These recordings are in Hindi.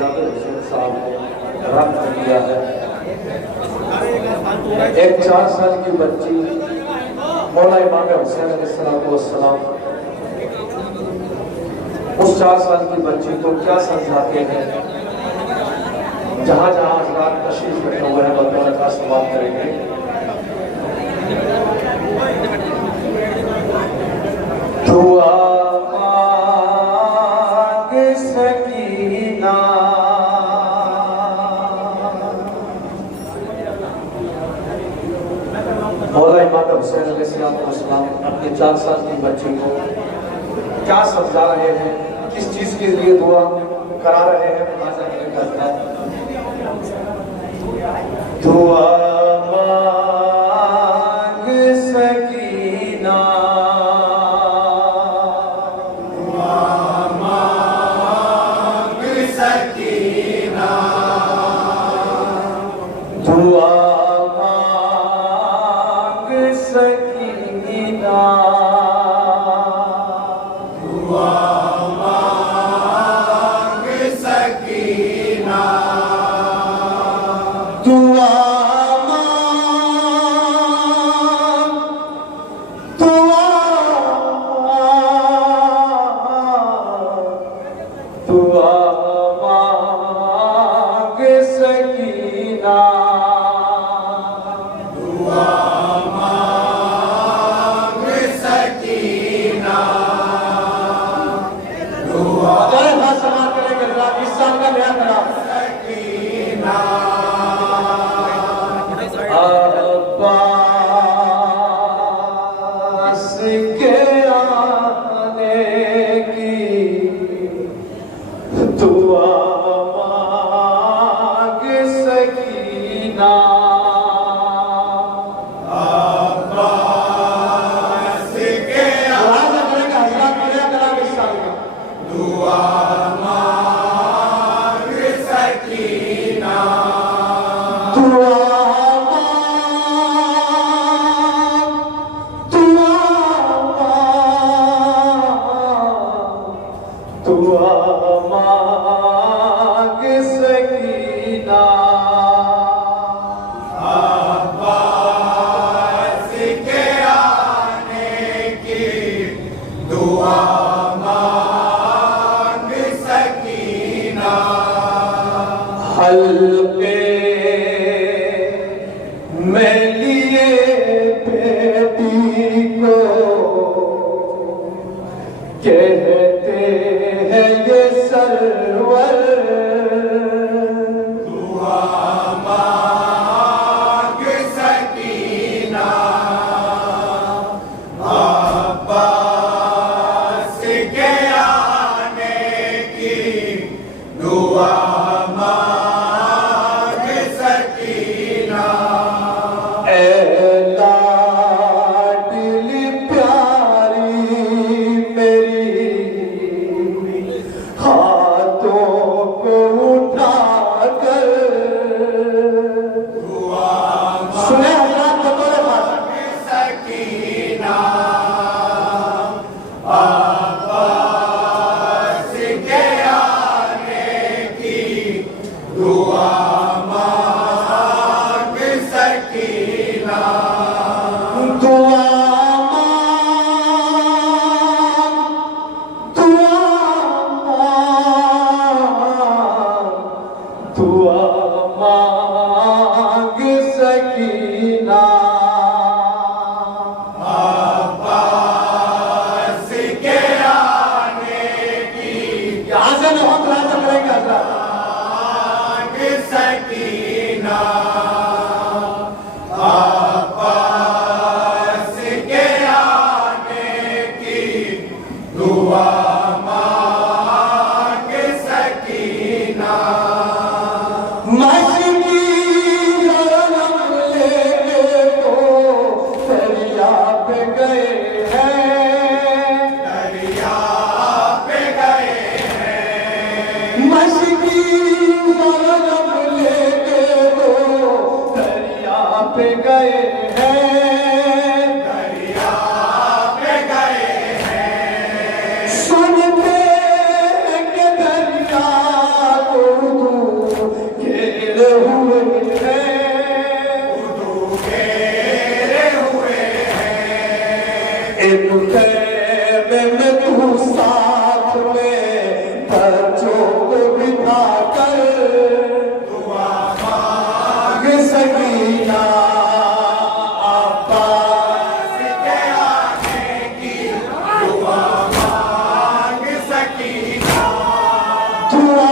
जाकिर हुसैन साहब ने रब्त किया है। एक 4 साल की बच्ची मौला इमाम हुसैन अलैहिस्सलाम उस 4 साल की बच्ची को क्या समझाते हैं। जहां जहां हज़रात तशरीफ रखे हुए हैं बतौर का सवाल करेंगे। दुआ मांग सकीना मौला इमाम हुसैन अलैहिस्सलाम अपने 4 साल की बच्ची को क्या समझा रहे हैं, किस चीज के लिए दुआ करा रहे हैं। दुआ मांग सकीना दुआ मांग सकीना दुआ मांग सकीना सुन में तू साथ में बच्चों को बिठा कर दुआ मांग सकीना अब्बास के आने की दुआ मांग सकीना दुआ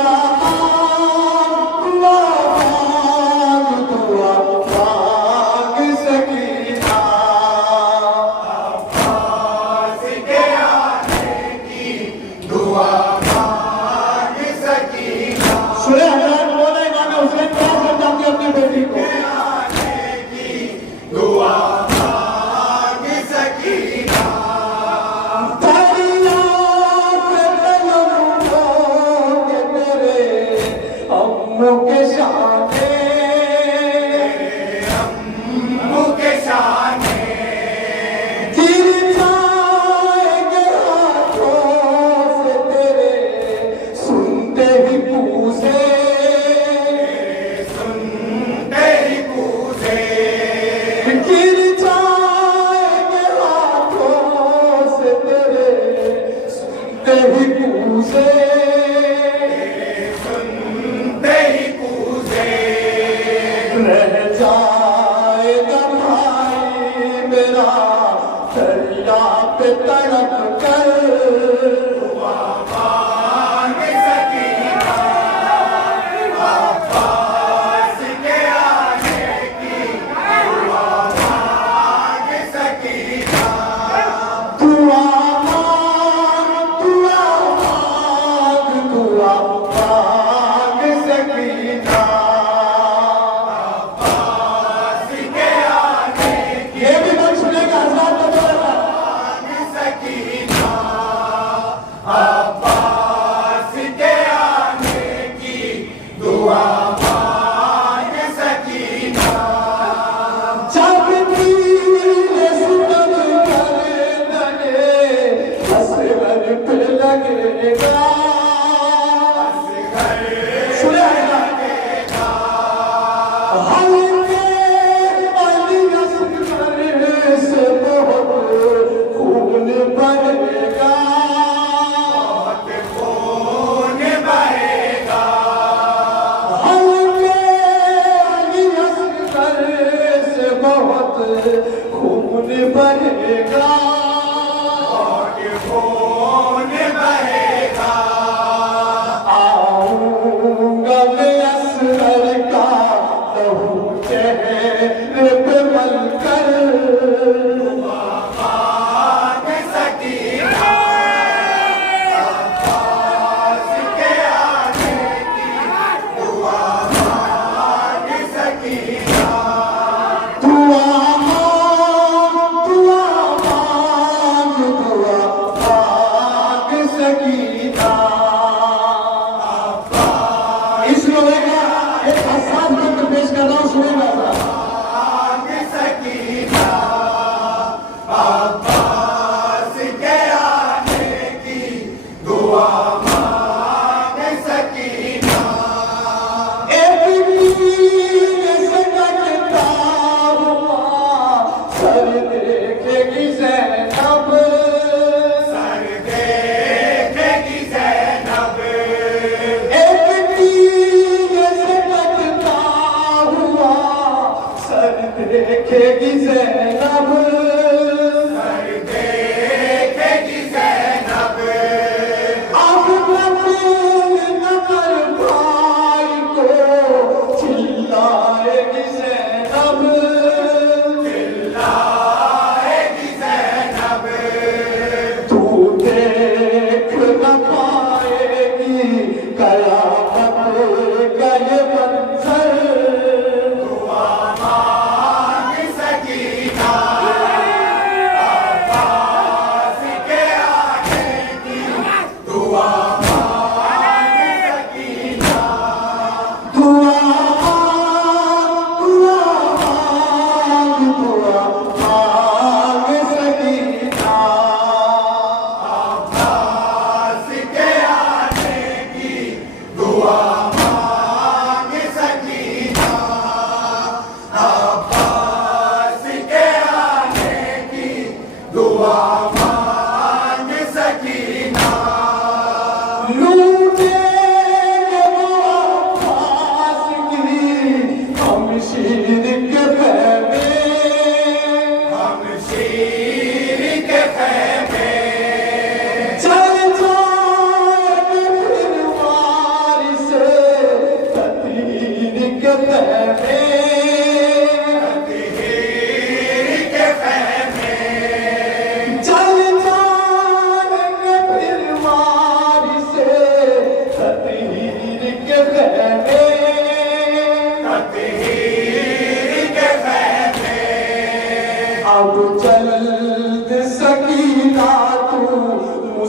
But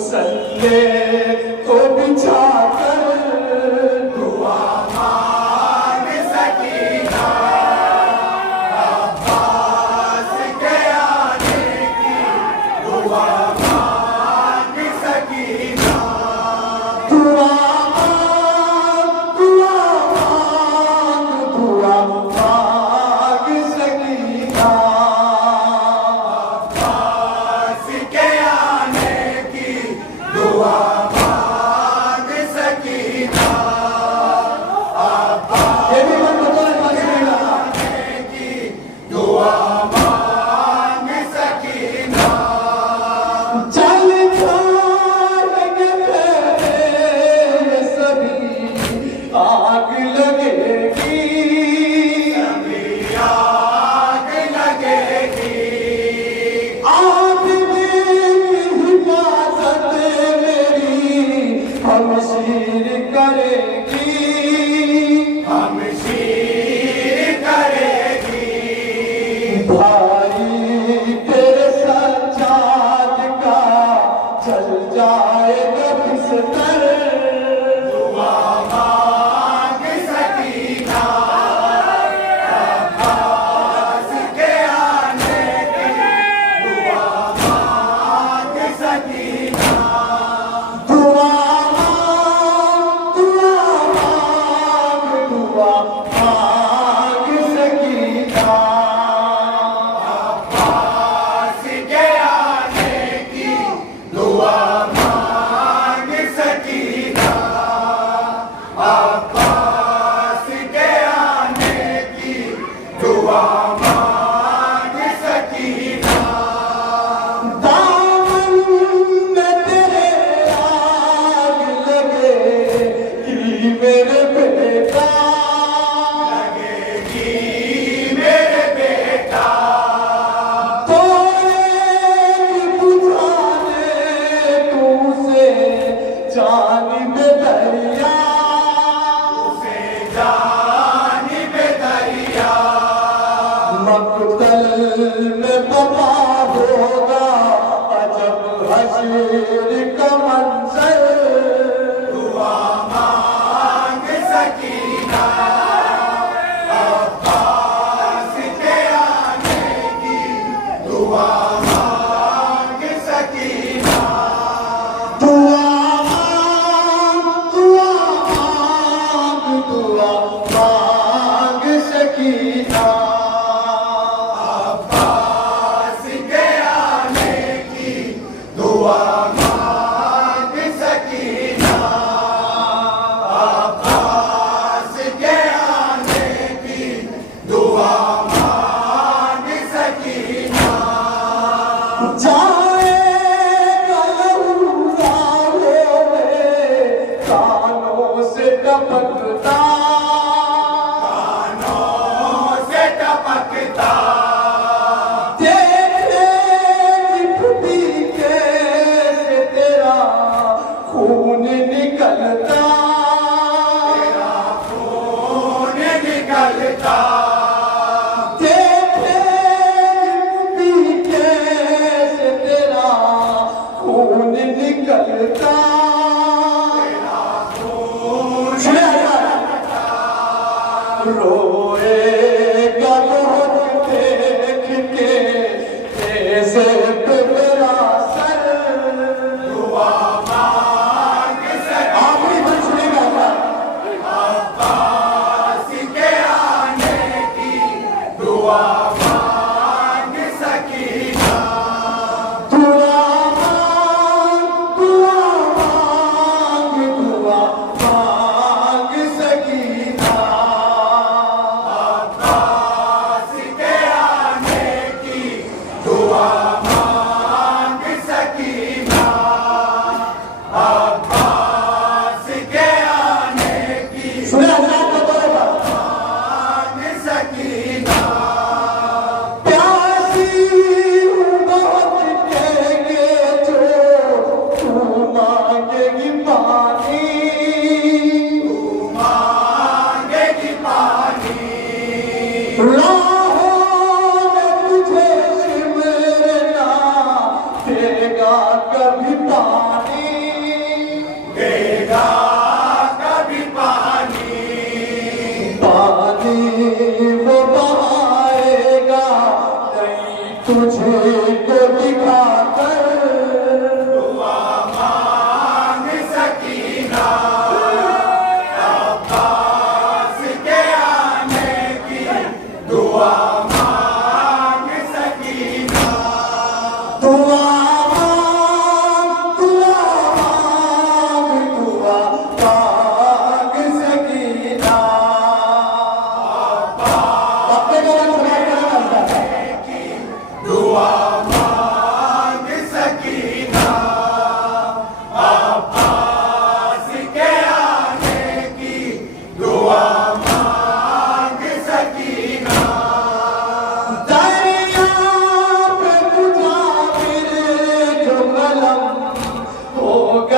मुसल्ले को बिछा कर दुआ मांग सकीना अब्बास के आने की दुआ मांग सकीना दुआ मांग सकीना अब्बास के आने की दुआ मांग सकीना ये भी मन बतौर मसला की दुआ मांग सकीना चल जाएंगे ये सभी आग लगेगी आग लगेगी आग की हिफाजत मेरी हमशीर करेगी हम शीर करेगी भाई तेरे सज्जाद का चल जाएगा बिस्तर दुआ मांग सकीना अब्बास के आने की दुआ मांग सकीना दुआ मांग सकीना अब्बास के आने की दुआ मांग सकीना अब्बास के आने की दुआ मांग सकीना दामन में तेरे आग लगे कि मेरे बेटा लगेगी मेरे बेटा तोड़े बुझाने तू से जानिब दरिया से जानिब दरिया मक्तल में बपा होगा अजब हशीर का मंजर दुआ मांग सकीना अब्बास के आने की दुआ मांग सकीना दुआ मांग सकीना अब्बास के आने की दुआ मांग सकीना अब्बास के आने की दुआ मांग सकीना जाएगा लहूरा होवे कानों से टपकता कानों से टपकता तेरी फूटी कैसे तेरा खून निकलता खून निकलता तेरी कैसे तेरा खून निकलता रोएगा बहुत देख के ऐसे पे मेरा सर दुआ मांग सकीना आखिरी बन सुनेगा अब्बास के आने की दुआ मांग सकीना दुआ मांग सकीना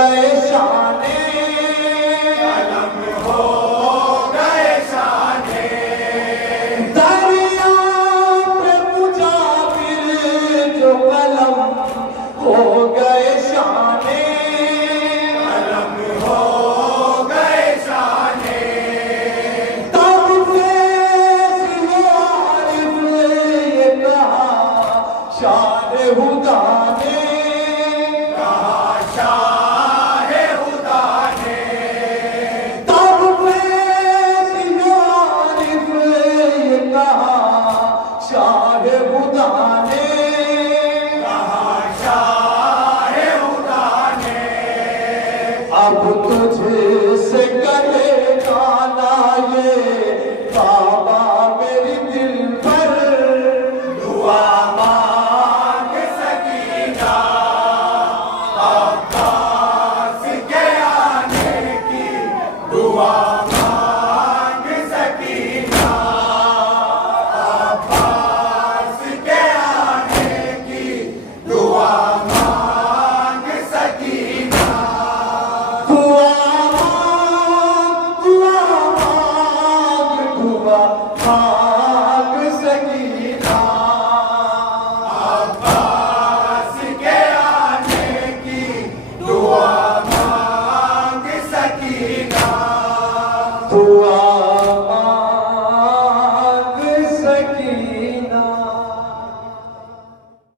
गए शाने, कलम हो गए शाने, दरिया पे मुजाहिर जो कलम हो गए शाने, कलम हो गए शाने, तब फैज़ आरिफ ये कहा शान हुदा ने, कहा शाहे खुदा ने, तब फैज़ आरिफ ये कहा शान हुदा ने, कहा शाहे खुदा ने, अब तुझ